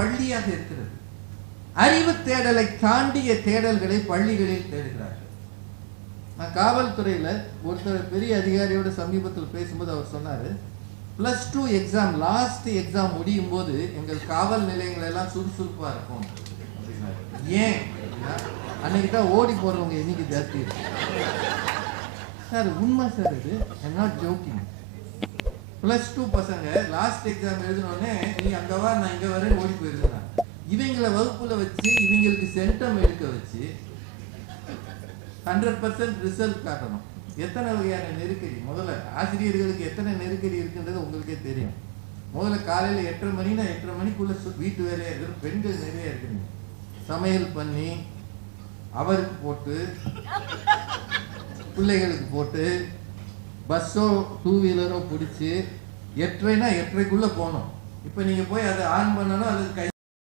பள்ளியாக இருக்கிறது. அறிவு தேடலை தாண்டிய தேடல்களை பள்ளிகளில் தேடுகிறார்கள். நான் காவல்துறையில ஒருத்தர் பெரிய அதிகாரியோட சமீபத்தில் பேசும்போது அவர் சொன்னாரு, +2 எக்ஸாம் லாஸ்ட் எக்ஸாம் முடியும் போது எங்கள் காவல் நிலையங்கள் எல்லாம் சுறுசுறுப்பா இருக்கும் அப்படின்னாரு. ஏன் அன்னைக்கு தான் ஓடி போறவங்க இன்னைக்கு ஜாஸ்தி இருக்கு சார். உண்மை சார், இது ஐம் நாட் ஜோக்கிங். +2 பசங்க லாஸ்ட் எக்ஸாம் எழுதினோடனே நீ அங்க வா நான் இங்க வரேன் ஓடி போயிருந்தான். இவங்களை வகுப்புல வச்சு இவங்களுக்கு சென்டம் எடுக்க வச்சு 100% ரிசல்ட் காட்டணும். எத்தனை வகையான நெருக்கடி, முதல்ல ஆசிரியர்களுக்கு எத்தனை நெருக்கடி இருக்குன்றது உங்களுக்கே தெரியும். முதல்ல காலையில் 8:30 மணினா 8:30 மணிக்குள்ள வீட்டு வேலையா இருக்கிற பெண்கள் நிறைய இருக்குங்க. சமையல் பண்ணி அவருக்கு போட்டு பிள்ளைகளுக்கு போட்டு பஸ்ஸோ 2 வீலரோ பிடிச்சி 8:30னா 8:30க்குள்ள போகணும். இப்போ நீங்க போய் அதை ஆன் பண்ணணும், அதுக்கு கை